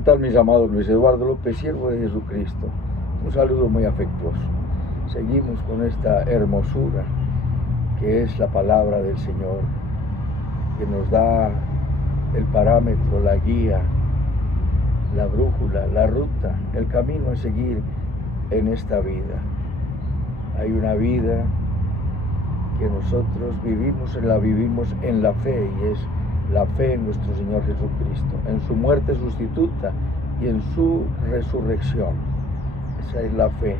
¿Qué tal, mis amados? Luis Eduardo López, siervo de Jesucristo. Un saludo muy afectuoso. Seguimos con esta hermosura que es la palabra del Señor, que nos da el parámetro, la guía, la brújula, la ruta, el camino a seguir en esta vida. Hay una vida que nosotros vivimos en la fe, y es la fe en nuestro Señor Jesucristo, en su muerte sustituta y en su resurrección. Esa es la fe.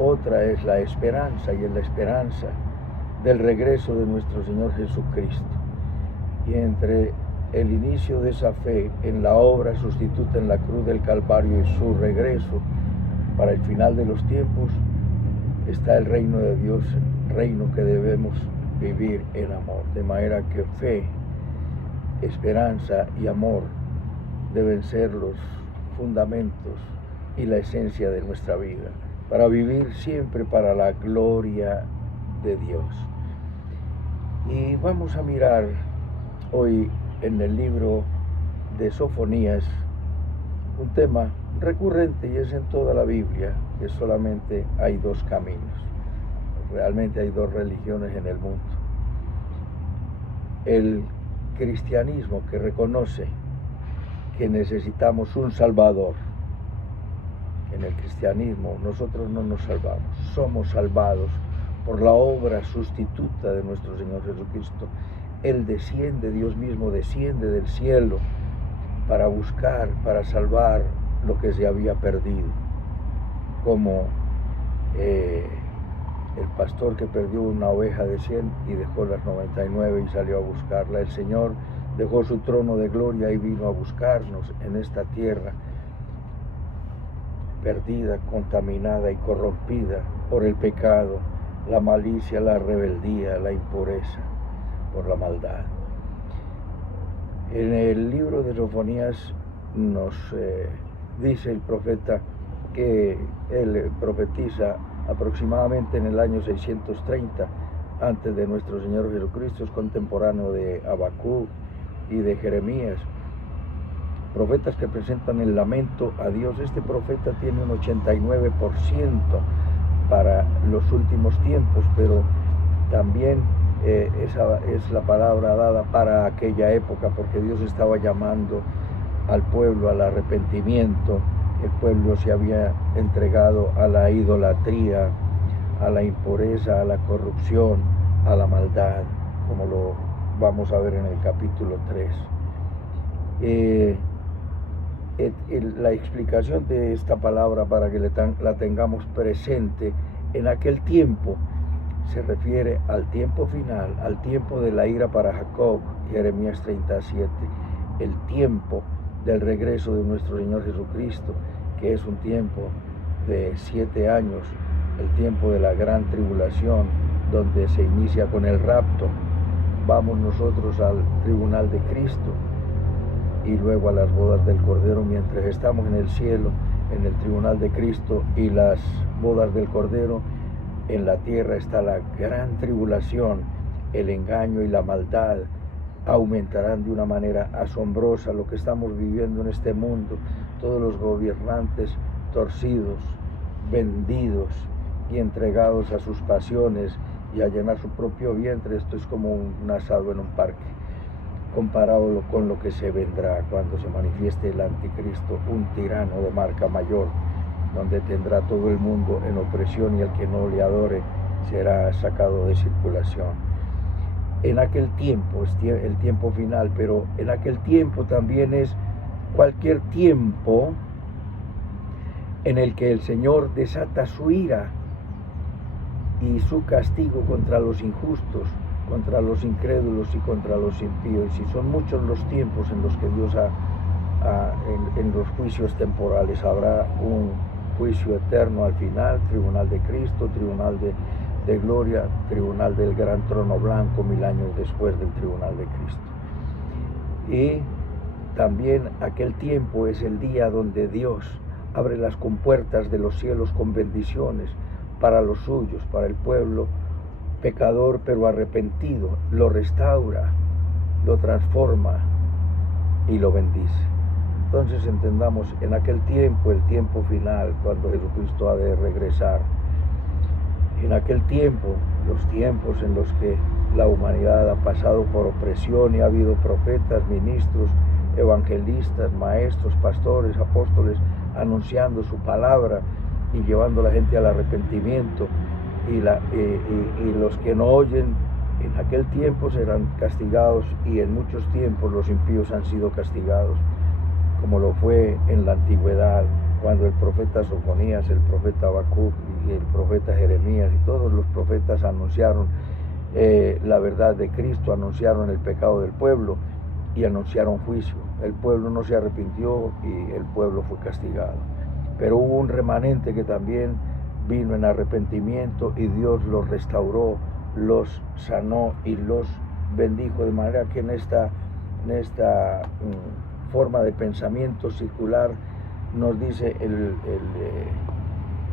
Otra es la esperanza, y es la esperanza del regreso de nuestro Señor Jesucristo. Y entre el inicio de esa fe en la obra sustituta en la cruz del Calvario y su regreso para el final de los tiempos, está el reino de Dios, reino que debemos vivir en amor. De manera que fe, esperanza y amor deben ser los fundamentos y la esencia de nuestra vida, para vivir siempre para la gloria de Dios. Y vamos a mirar hoy en el libro de Sofonías un tema recurrente, y es en toda la Biblia, que solamente hay dos caminos. Realmente hay dos religiones en el mundo. El cristianismo, que reconoce que necesitamos un Salvador. En el cristianismo nosotros no nos salvamos, somos salvados por la obra sustituta de nuestro Señor Jesucristo. Él desciende, Dios mismo desciende del cielo para buscar, para salvar lo que se había perdido, como el pastor que perdió una oveja de 100 y dejó las 99 y salió a buscarla. El Señor dejó su trono de gloria y vino a buscarnos en esta tierra perdida, contaminada y corrompida por el pecado, la malicia, la rebeldía, la impureza, por la maldad. En el libro de Sofonías nos dice el profeta que él profetiza aproximadamente en el año 630 antes de nuestro Señor Jesucristo. Es contemporáneo de Habacuc y de Jeremías, profetas que presentan el lamento a Dios. Este profeta tiene un 89% para los últimos tiempos, pero también esa es la palabra dada para aquella época, porque Dios estaba llamando al pueblo al arrepentimiento. El pueblo se había entregado a la idolatría, a la impureza, a la corrupción, a la maldad, como lo vamos a ver en el capítulo 3. La explicación de esta palabra, para que la tengamos presente, en aquel tiempo se refiere al tiempo final, al tiempo de la ira para Jacob, Jeremías 37, el tiempo del regreso de nuestro Señor Jesucristo, que es un tiempo de 7 años, el tiempo de la gran tribulación, donde se inicia con el rapto. Vamos nosotros al tribunal de Cristo y luego a las bodas del Cordero. Mientras estamos en el cielo, en el tribunal de Cristo y las bodas del Cordero, en la tierra está la gran tribulación. El engaño y la maldad aumentarán de una manera asombrosa. Lo que estamos viviendo en este mundo, todos los gobernantes torcidos, vendidos y entregados a sus pasiones y a llenar su propio vientre. Esto es como un asado en un parque, comparado con lo que se vendrá cuando se manifieste el anticristo, un tirano de marca mayor, donde tendrá todo el mundo en opresión, y el que no le adore será sacado de circulación. En aquel tiempo es el tiempo final, pero en aquel tiempo también es cualquier tiempo en el que el Señor desata su ira y su castigo contra los injustos, contra los incrédulos y contra los impíos. Y son muchos los tiempos en los que Dios en los juicios temporales habrá un juicio eterno al final, tribunal de Cristo, tribunal de gloria, tribunal del gran trono blanco 1000 años después del tribunal de Cristo. Y también aquel tiempo es el día donde Dios abre las compuertas de los cielos con bendiciones para los suyos, para el pueblo pecador pero arrepentido. Lo restaura, lo transforma y lo bendice. Entonces entendamos en aquel tiempo, el tiempo final, cuando Jesucristo ha de regresar. En aquel tiempo, los tiempos en los que la humanidad ha pasado por opresión y ha habido profetas, ministros, evangelistas, maestros, pastores, apóstoles, anunciando su palabra y llevando a la gente al arrepentimiento, y los que no oyen en aquel tiempo serán castigados, y en muchos tiempos los impíos han sido castigados, como lo fue en la antigüedad, cuando el profeta Sofonías, el profeta Habacuc y el profeta Jeremías y todos los profetas anunciaron la verdad de Cristo, anunciaron el pecado del pueblo y anunciaron juicio. El pueblo no se arrepintió y el pueblo fue castigado. Pero hubo un remanente que también vino en arrepentimiento y Dios los restauró, los sanó y los bendijo, de manera que en esta forma de pensamiento circular nos dice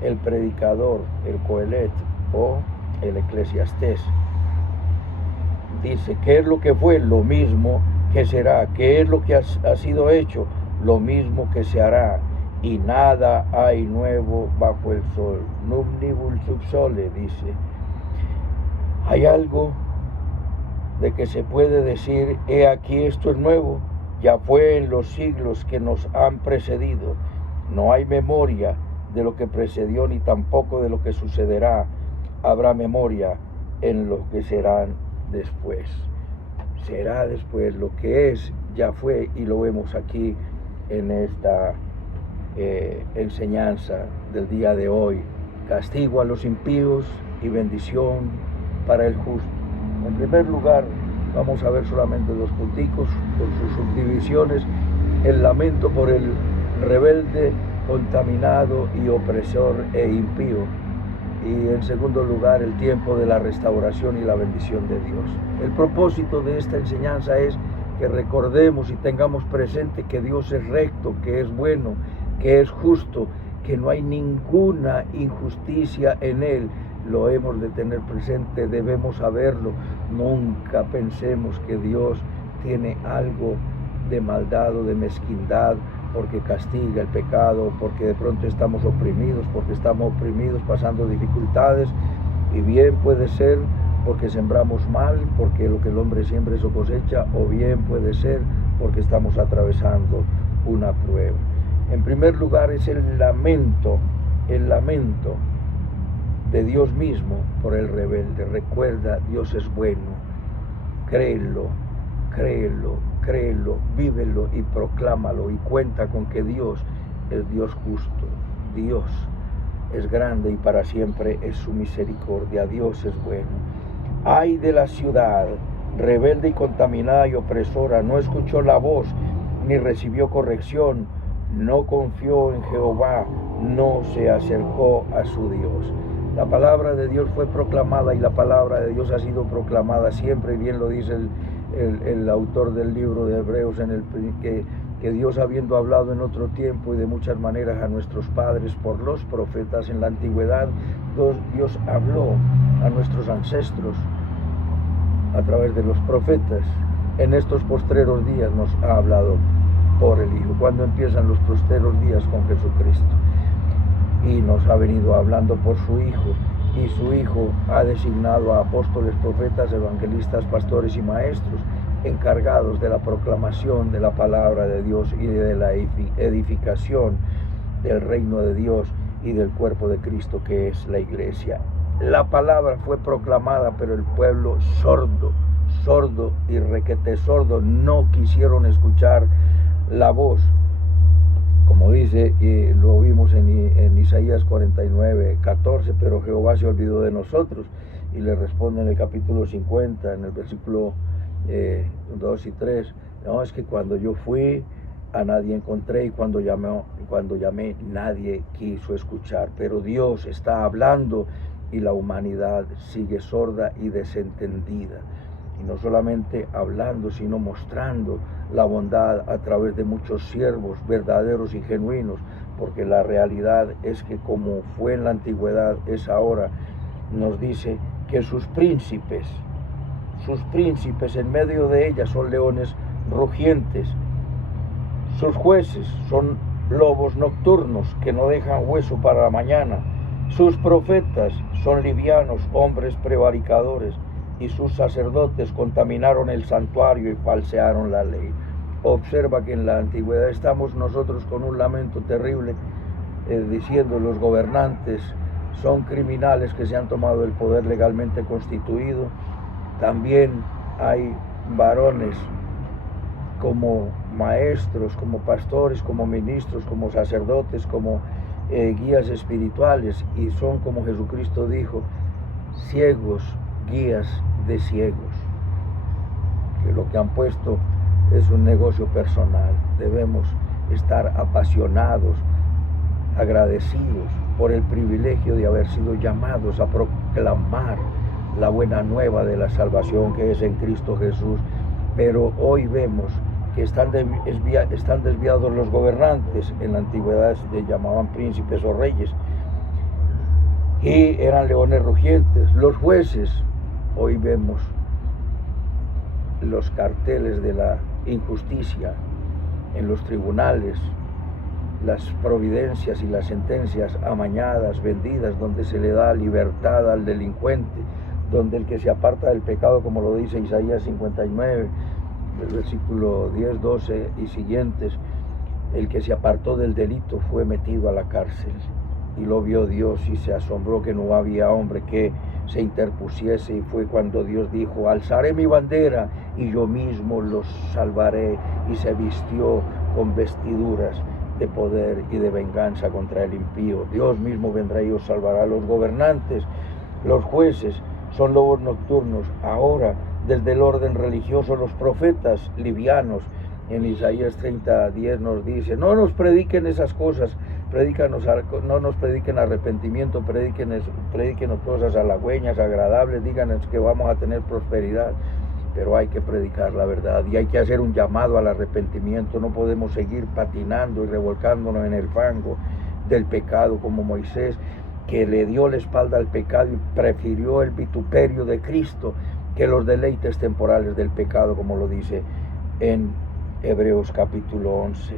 el predicador, el Coelet o el Eclesiastés. Dice, ¿qué es lo que fue? Lo mismo que será. ¿Qué es lo que ha sido hecho? Lo mismo que se hará. Y nada hay nuevo bajo el sol. Num nihil sub sole, dice. Hay algo de que se puede decir, he aquí esto es nuevo, ya fue en los siglos que nos han precedido. No hay memoria de lo que precedió ni tampoco de lo que sucederá. Habrá memoria en lo que serán después. Será después, lo que es, ya fue, y lo vemos aquí en esta enseñanza del día de hoy. Castigo a los impíos y bendición para el justo. En primer lugar, vamos a ver solamente dos punticos con sus subdivisiones: el lamento por el rebelde, contaminado y opresor e impío. Y en segundo lugar, el tiempo de la restauración y la bendición de Dios. El propósito de esta enseñanza es que recordemos y tengamos presente que Dios es recto, que es bueno, que es justo, que no hay ninguna injusticia en Él. Lo hemos de tener presente, debemos saberlo. Nunca pensemos que Dios tiene algo de maldad o de mezquindad porque castiga el pecado, porque de pronto estamos oprimidos, pasando dificultades, y bien puede ser porque sembramos mal, porque lo que el hombre siembra eso cosecha, o bien puede ser porque estamos atravesando una prueba. En primer lugar es el lamento de Dios mismo por el rebelde. Recuerda, Dios es bueno, créelo, vívelo y proclámalo, y cuenta con que Dios es Dios justo. Dios es grande y para siempre es su misericordia. Dios es bueno. Ay de la ciudad, rebelde y contaminada y opresora, no escuchó la voz ni recibió corrección, no confió en Jehová, no se acercó a su Dios. La palabra de Dios fue proclamada y la palabra de Dios ha sido proclamada siempre, y bien lo dice el autor del libro de Hebreos, que Dios, habiendo hablado en otro tiempo y de muchas maneras a nuestros padres por los profetas en la antigüedad, Dios habló a nuestros ancestros a través de los profetas. En estos postreros días nos ha hablado por el Hijo. Cuando empiezan los postreros días con Jesucristo, y nos ha venido hablando por su Hijo, y su Hijo ha designado a apóstoles, profetas, evangelistas, pastores y maestros encargados de la proclamación de la palabra de Dios y de la edificación del reino de Dios y del cuerpo de Cristo, que es la iglesia. La palabra fue proclamada, pero el pueblo sordo y requete sordo, no quisieron escuchar la voz. Como dice, y lo vimos en Isaías 49:14, pero Jehová se olvidó de nosotros. Y le responde en el capítulo 50, en el versículo 2 y 3, no, es que cuando yo fui, a nadie encontré, y cuando llamé, nadie quiso escuchar. Pero Dios está hablando y la humanidad sigue sorda y desentendida. Y no solamente hablando, sino mostrando la bondad a través de muchos siervos verdaderos y genuinos, porque la realidad es que, como fue en la antigüedad, es ahora. Nos dice que sus príncipes en medio de ella son leones rugientes. Sus jueces son lobos nocturnos que no dejan hueso para la mañana. Sus profetas son livianos, hombres prevaricadores, y sus sacerdotes contaminaron el santuario y falsearon la ley. Observa que en la antigüedad estamos nosotros con un lamento terrible diciendo los gobernantes son criminales que se han tomado el poder legalmente constituido. También hay varones como maestros, como pastores, como ministros, como sacerdotes, como guías espirituales, y son, como Jesucristo dijo, ciegos, guías de ciegos, que lo que han puesto es un negocio personal. Debemos estar apasionados, agradecidos por el privilegio de haber sido llamados a proclamar la buena nueva de la salvación que es en Cristo Jesús. Pero hoy vemos que están desviados los gobernantes. En la antigüedad se llamaban príncipes o reyes y eran leones rugientes. Los jueces, hoy vemos los carteles de la injusticia en los tribunales, las providencias y las sentencias amañadas, vendidas, donde se le da libertad al delincuente, donde el que se aparta del pecado, como lo dice Isaías 59, el versículo 10, 12 y siguientes, el que se apartó del delito fue metido a la cárcel, y lo vio Dios y se asombró que no había hombre que se interpusiese, y fue cuando Dios dijo: alzaré mi bandera y yo mismo los salvaré, y se vistió con vestiduras de poder y de venganza contra el impío. Dios mismo vendrá y os salvará. Los gobernantes, los jueces son lobos nocturnos. Ahora, desde el orden religioso, los profetas livianos. En Isaías 30:10 nos dice: no nos prediquen esas cosas, no nos prediquen arrepentimiento, prediquen cosas halagüeñas, agradables, díganos que vamos a tener prosperidad. Pero hay que predicar la verdad y hay que hacer un llamado al arrepentimiento. No podemos seguir patinando y revolcándonos en el fango del pecado como Moisés, que le dio la espalda al pecado y prefirió el vituperio de Cristo que los deleites temporales del pecado, como lo dice en Hebreos capítulo 11.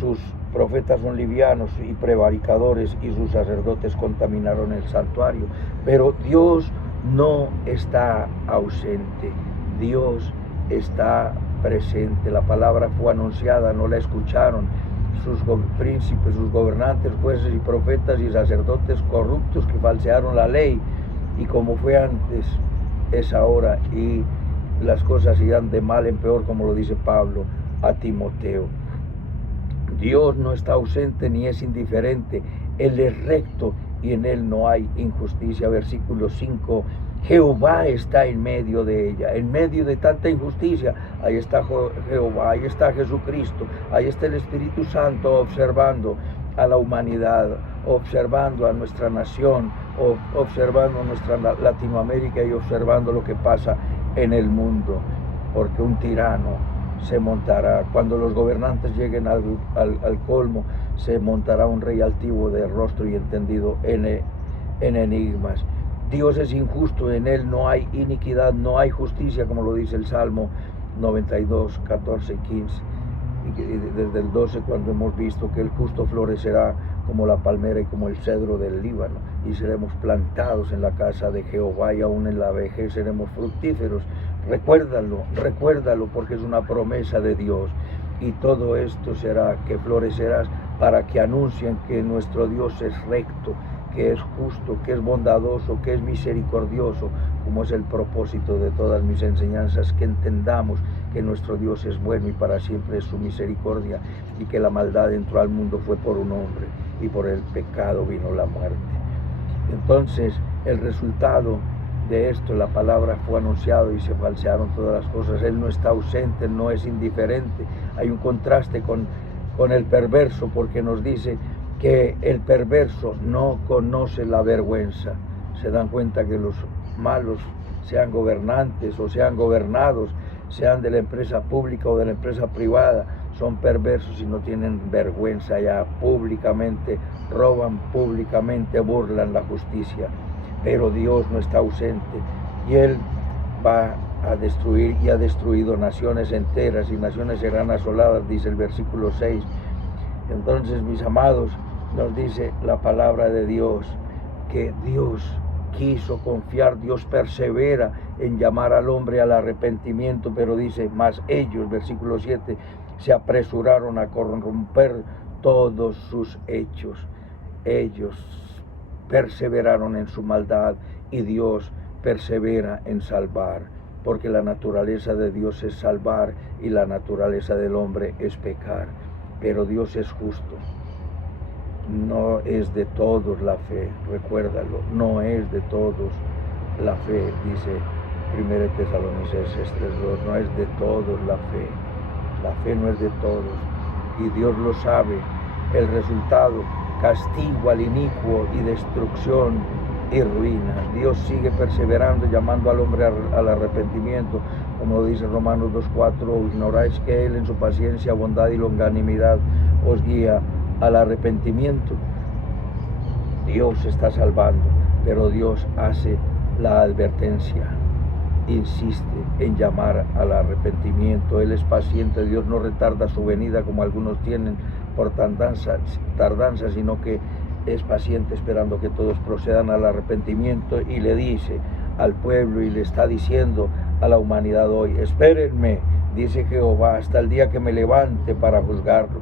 Sus profetas son livianos y prevaricadores, y sus sacerdotes contaminaron el santuario. Pero Dios no está ausente, Dios está presente. La palabra fue anunciada, no la escucharon. Sus príncipes, sus gobernantes, jueces y profetas y sacerdotes corruptos que falsearon la ley, y como fue antes, es ahora, y las cosas irán de mal en peor, como lo dice Pablo a Timoteo. Dios no está ausente ni es indiferente, Él es recto y en Él no hay injusticia. Versículo 5, Jehová está en medio de ella, en medio de tanta injusticia. Ahí está Jehová, ahí está Jesucristo, ahí está el Espíritu Santo observando a la humanidad, observando a nuestra nación, observando a nuestra Latinoamérica y observando lo que pasa en el mundo, porque un tirano se montará. Cuando los gobernantes lleguen al colmo, se montará un rey altivo de rostro y entendido en enigmas. Dios es injusto, en Él no hay iniquidad, no hay justicia, como lo dice el Salmo 92, 14 y 15. Y desde el 12, cuando hemos visto que el justo florecerá como la palmera y como el cedro del Líbano, y seremos plantados en la casa de Jehová, y aún en la vejez seremos fructíferos. Recuérdalo, porque es una promesa de Dios. Y todo esto será que florecerás para que anuncien que nuestro Dios es recto, que es justo, que es bondadoso, que es misericordioso, como es el propósito de todas mis enseñanzas, que entendamos que nuestro Dios es bueno y para siempre es su misericordia, y que la maldad entró al mundo fue por un hombre, y por el pecado vino la muerte. Entonces, el resultado de esto, la palabra fue anunciado y se falsearon todas las cosas. Él no está ausente, Él no es indiferente. Hay un contraste con el perverso, porque nos dice que el perverso no conoce la vergüenza. Se dan cuenta que los malos, sean gobernantes o sean gobernados, sean de la empresa pública o de la empresa privada, son perversos y no tienen vergüenza. Ya públicamente roban, públicamente burlan la justicia. Pero Dios no está ausente, y Él va a destruir y ha destruido naciones enteras y naciones serán asoladas, dice el versículo 6. Entonces, mis amados, nos dice la palabra de Dios que Dios quiso confiar, Dios persevera en llamar al hombre al arrepentimiento, pero dice, mas ellos, versículo 7, se apresuraron a corromper todos sus hechos. Ellos perseveraron en su maldad y Dios persevera en salvar, porque la naturaleza de Dios es salvar y la naturaleza del hombre es pecar. Pero Dios es justo. No es de todos la fe, recuérdalo, no es de todos la fe, dice 1 Tesalonicenses 3:2, no es de todos la fe no es de todos, y Dios lo sabe. El resultado, castigo al inicuo y destrucción y ruina. Dios sigue perseverando, llamando al hombre al arrepentimiento, como dice Romanos 2:4, ignoráis que Él en su paciencia, bondad y longanimidad os guía al arrepentimiento. Dios está salvando, pero Dios hace la advertencia, insiste en llamar al arrepentimiento. Él es paciente, Dios no retarda su venida como algunos tienen por tardanza, sino que es paciente esperando que todos procedan al arrepentimiento, y le dice al pueblo y le está diciendo a la humanidad hoy, espérenme, dice Jehová, hasta el día que me levante para juzgarlo.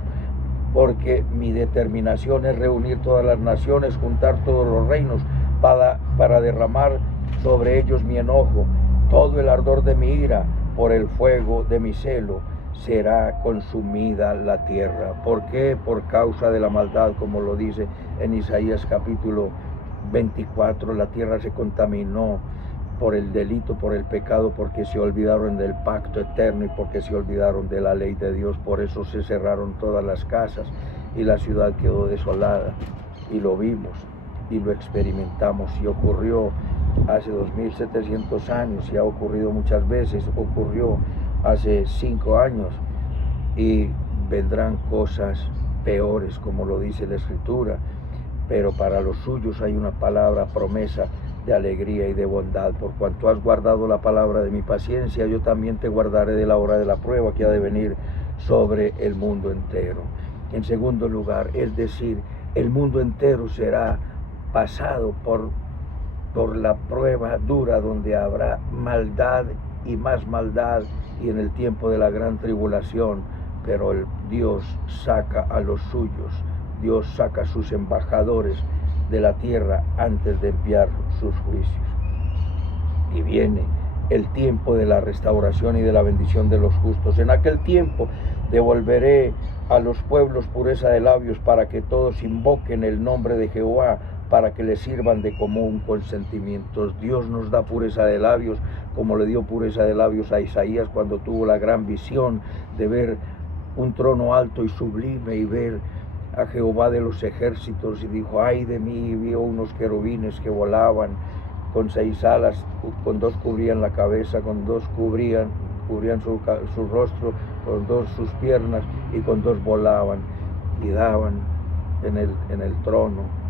Porque mi determinación es reunir todas las naciones, juntar todos los reinos, para derramar sobre ellos mi enojo. Todo el ardor de mi ira, por el fuego de mi celo, será consumida la tierra. ¿Por qué? Por causa de la maldad, como lo dice en Isaías capítulo 24, la tierra se contaminó por el delito, por el pecado, porque se olvidaron del pacto eterno y porque se olvidaron de la ley de Dios. Por eso se cerraron todas las casas y la ciudad quedó desolada. Y lo vimos y lo experimentamos, y ocurrió hace 2700 años y ha ocurrido muchas veces. Ocurrió hace 5 años y vendrán cosas peores, como lo dice la Escritura, pero para los suyos hay una palabra, promesa de alegría y de bondad. Por cuanto has guardado la palabra de mi paciencia, yo también te guardaré de la hora de la prueba que ha de venir sobre el mundo entero. En segundo lugar, es decir, el mundo entero será pasado por la prueba dura, donde habrá maldad y más maldad, y en el tiempo de la gran tribulación, pero Dios saca a los suyos, Dios saca a sus embajadores de la tierra antes de enviar sus juicios. Y viene el tiempo de la restauración y de la bendición de los justos. En aquel tiempo devolveré a los pueblos pureza de labios, para que todos invoquen el nombre de Jehová, para que le sirvan de común consentimiento. Dios nos da pureza de labios, como le dio pureza de labios a Isaías cuando tuvo la gran visión de ver un trono alto y sublime y ver a Jehová de los ejércitos, y dijo, ay de mí, y vio unos querubines que volaban con 6 alas, con 2 cubrían la cabeza, con 2 cubrían su rostro, con 2 sus piernas, y con 2 volaban y daban en el trono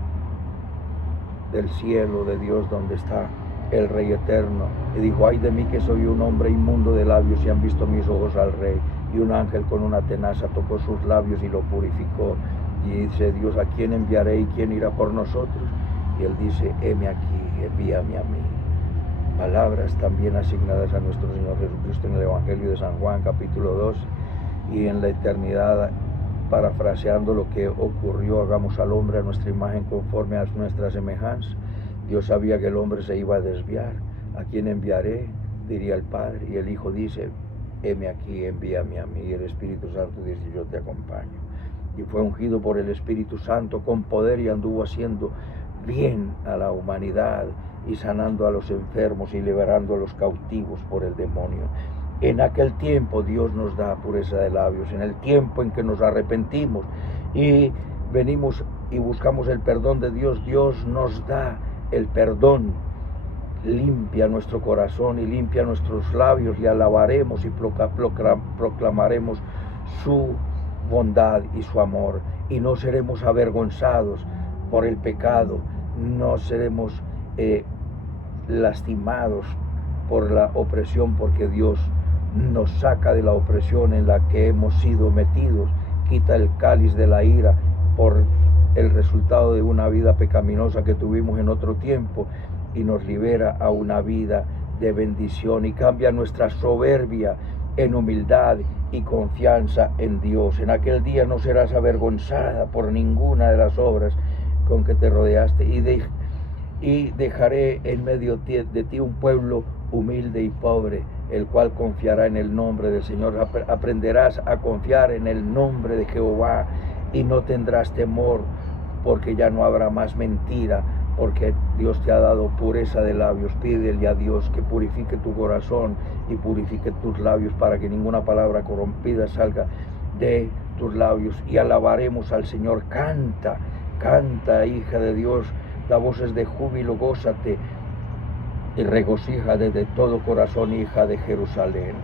del cielo de Dios, donde está el Rey eterno. Y dijo, ay de mí, que soy un hombre inmundo de labios, y han visto mis ojos al Rey. Y un ángel con una tenaza tocó sus labios y lo purificó. Y dice Dios, ¿a quién enviaré y quién irá por nosotros? Y él dice, heme aquí, envíame a mí. Palabras también asignadas a nuestro Señor Jesucristo en el Evangelio de San Juan, capítulo 2, y en la eternidad, parafraseando lo que ocurrió, hagamos al hombre a nuestra imagen, conforme a nuestra semejanza. Dios sabía que el hombre se iba a desviar. ¿A quién enviaré?, diría el Padre. Y el Hijo dice, heme aquí, envíame a mí. Y el Espíritu Santo dice, yo te acompaño. Y fue ungido por el Espíritu Santo con poder, y anduvo haciendo bien a la humanidad, y sanando a los enfermos y liberando a los cautivos por el demonio. En aquel tiempo Dios nos da pureza de labios, en el tiempo en que nos arrepentimos y venimos y buscamos el perdón de Dios, Dios nos da el perdón, limpia nuestro corazón y limpia nuestros labios, y alabaremos y proclamaremos su bondad y su amor, y no seremos avergonzados por el pecado, no seremos lastimados por la opresión, porque Dios nos saca de la opresión en la que hemos sido metidos, quita el cáliz de la ira por el resultado de una vida pecaminosa que tuvimos en otro tiempo y nos libera a una vida de bendición y cambia nuestra soberbia en humildad y confianza en Dios. En aquel día no serás avergonzada por ninguna de las obras con que te rodeaste y dejaré en medio de ti un pueblo humilde y pobre, el cual confiará en el nombre del Señor. Aprenderás a confiar en el nombre de Jehová y no tendrás temor, porque ya no habrá más mentira, porque Dios te ha dado pureza de labios. Pídele a Dios que purifique tu corazón y purifique tus labios para que ninguna palabra corrompida salga de tus labios. Y alabaremos al Señor. Canta, canta, hija de Dios, da voces de júbilo, gózate y regocíjate de todo corazón, hija de Jerusalén,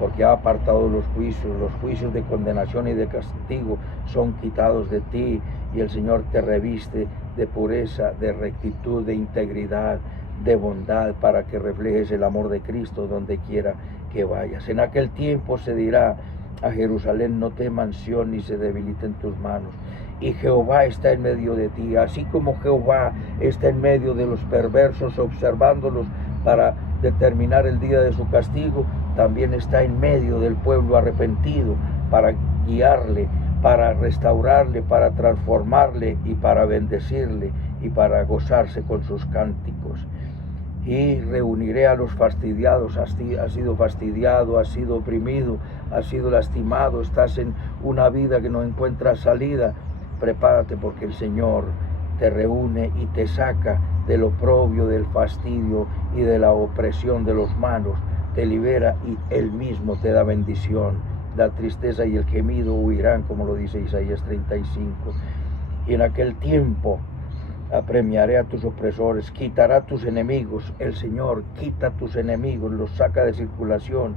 porque ha apartado los juicios de condenación y de castigo son quitados de ti, y el Señor te reviste de pureza, de rectitud, de integridad, de bondad, para que reflejes el amor de Cristo donde quiera que vayas. En aquel tiempo se dirá a Jerusalén: no temas, Sión, ni se debiliten tus manos. Y Jehová está en medio de ti, así como Jehová está en medio de los perversos, observándolos para determinar el día de su castigo, también está en medio del pueblo arrepentido para guiarle, para restaurarle, para transformarle y para bendecirle y para gozarse con sus cánticos. Y reuniré a los fastidiados. Has sido fastidiado, has sido oprimido, has sido lastimado, estás en una vida que no encuentra salida. Prepárate, porque el Señor te reúne y te saca del oprobio, del fastidio y de la opresión de los malos. Te libera y Él mismo te da bendición. La tristeza y el gemido huirán, como lo dice Isaías 35. Y en aquel tiempo apremiaré a tus opresores, quitará a tus enemigos. El Señor quita a tus enemigos, los saca de circulación,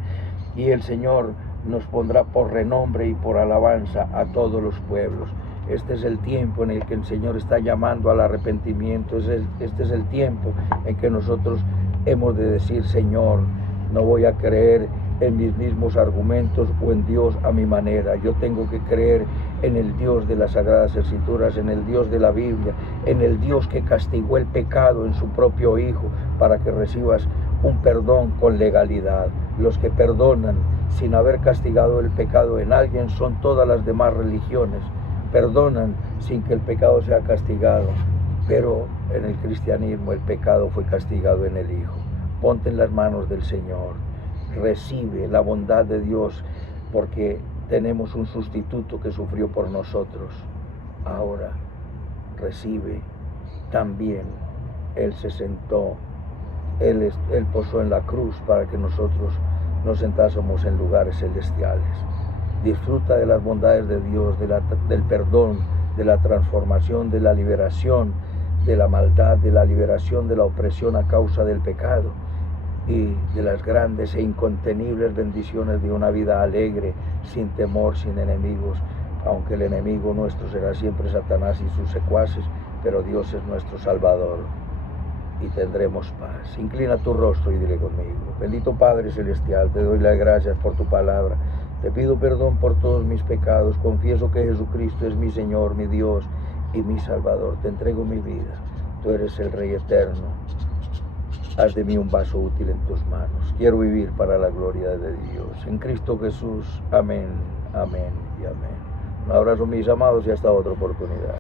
y el Señor nos pondrá por renombre y por alabanza a todos los pueblos. Este es el tiempo en el que el Señor está llamando al arrepentimiento. Este es el tiempo en que nosotros hemos de decir: Señor, no voy a creer en mis mismos argumentos o en Dios a mi manera. Yo tengo que creer en el Dios de las Sagradas Escrituras, en el Dios de la Biblia, en el Dios que castigó el pecado en su propio Hijo para que recibas un perdón con legalidad. Los que perdonan sin haber castigado el pecado en alguien son todas las demás religiones. Perdonan sin que el pecado sea castigado, pero en el cristianismo el pecado fue castigado en el Hijo. Ponte en las manos del Señor, recibe la bondad de Dios, porque tenemos un sustituto que sufrió por nosotros. Ahora recibe también. Él se sentó, Él posó en la cruz para que nosotros nos sentásemos en lugares celestiales. Disfruta de las bondades de Dios, del perdón, de la transformación, de la liberación de la maldad, de la liberación de la opresión a causa del pecado, y de las grandes e incontenibles bendiciones de una vida alegre, sin temor, sin enemigos, aunque el enemigo nuestro será siempre Satanás y sus secuaces, pero Dios es nuestro Salvador y tendremos paz. Inclina tu rostro y dile conmigo: bendito Padre Celestial, te doy las gracias por tu palabra. Te pido perdón por todos mis pecados. Confieso que Jesucristo es mi Señor, mi Dios y mi Salvador. Te entrego mi vida. Tú eres el Rey eterno. Haz de mí un vaso útil en tus manos. Quiero vivir para la gloria de Dios. En Cristo Jesús. Amén, amén y amén. Un abrazo, mis amados, y hasta otra oportunidad.